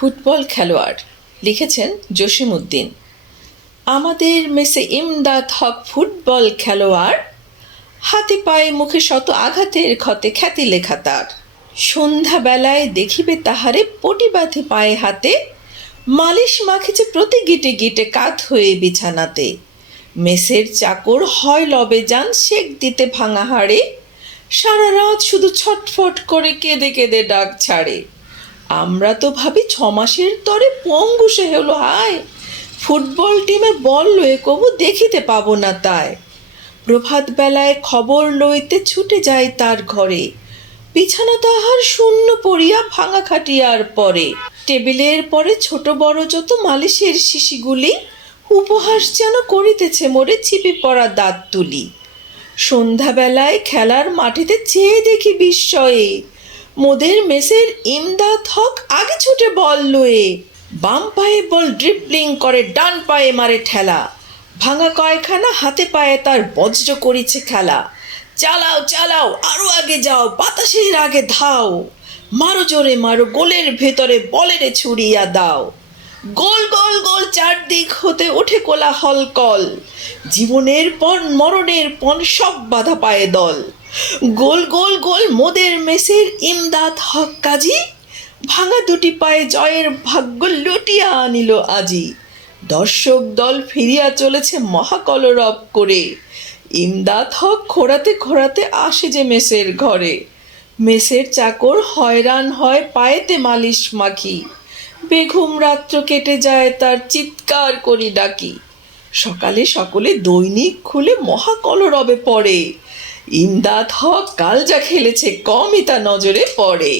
Football খেলোয়াড় লিখেছেন জসিমউদ্দিন। আমাদের মেসে ইমদাদ হক ফুটবল খেলোয়াড়, হাতে পায়ে মুখে শত আঘাতের ক্ষতে খ্যাতি লেখা তার। সন্ধ্যাবেলায় দেখিবে তাহারে পটি বাঁধে পায়ে হাতে, মালিশ মাখিছে প্রতি গিটে গিটে কাত হয়ে বিছানাতে। মেসের চাকর হয় লবে যান সেক দিতে ভাঙা হাড়ে, সারা রাত শুধু ছটফট করে কেঁদে কেঁদে ডাক ছাড়ে। আমরা তো ভাবি 6 মাসের তরে পঙ্গু সে হলো হায়, ফুটবল টিমে বল লয়ে কবু দেখিতে পাবো না তাই। প্রভাত বেলায় খবর লইতে ছুটে যায় তার ঘরে, বিছানা তাহার শূন্য পড়িয়া ভাঙা খাটিয়ার পরে। টেবিলের পরে ছোট বড় যত মালিশের শিশিগুলি, উপহাস যেন করিতেছে মোরে ছিপি পড়া দাঁত তুলি। সন্ধ্যাবেলায় খেলার মাঠেতে চেয়ে দেখি বিস্ময়ে, মোদের মেসের ইমদাদ হক আগে ছুটে বল লয়ে। বাম পায়ে বল ড্রিবলিং করে, ডান পায়ে মারে ঠেলা, ভাঙা কয়খানা হাতে পায়ে তার বজ্র করিছে খেলা। চালাও চালাও আরো আগে যাও, বাতাসের আগে ধাও, মারো জোরে মারো গোলের ভেতরে বলেরে ছুড়িয়া দাও। গোল গোল গোল চারদিক হতে ওঠে কোলাহল কল, জীবনের পণ মরণের পণ সব বাধা পায়ে দল। গোল গোল গোল মোদের মেসের ইমদাদ হক কাজী, ভাঙা দুটি পায়ে জয়ের ভাগ্য লুটিয়া আনিল আজি। দর্শক দল ফিরিয়া চলেছে মহাকলরব করে, ইমদাদ হক খোঁড়াতে খোঁড়াতে আসে যে মেসের ঘরে। মেসের চাকর হয়রান হয় পায়েতে মালিশ মাখি, বেঘুম রাত্র কেটে যায় তার চিৎকার করি ডাকি। সকালে সকলে দৈনিক খুলে মহাকলরবে পড়ে, ইমদাদ হক কাল যা খেলেছে কমই তা নজরে পড়ে।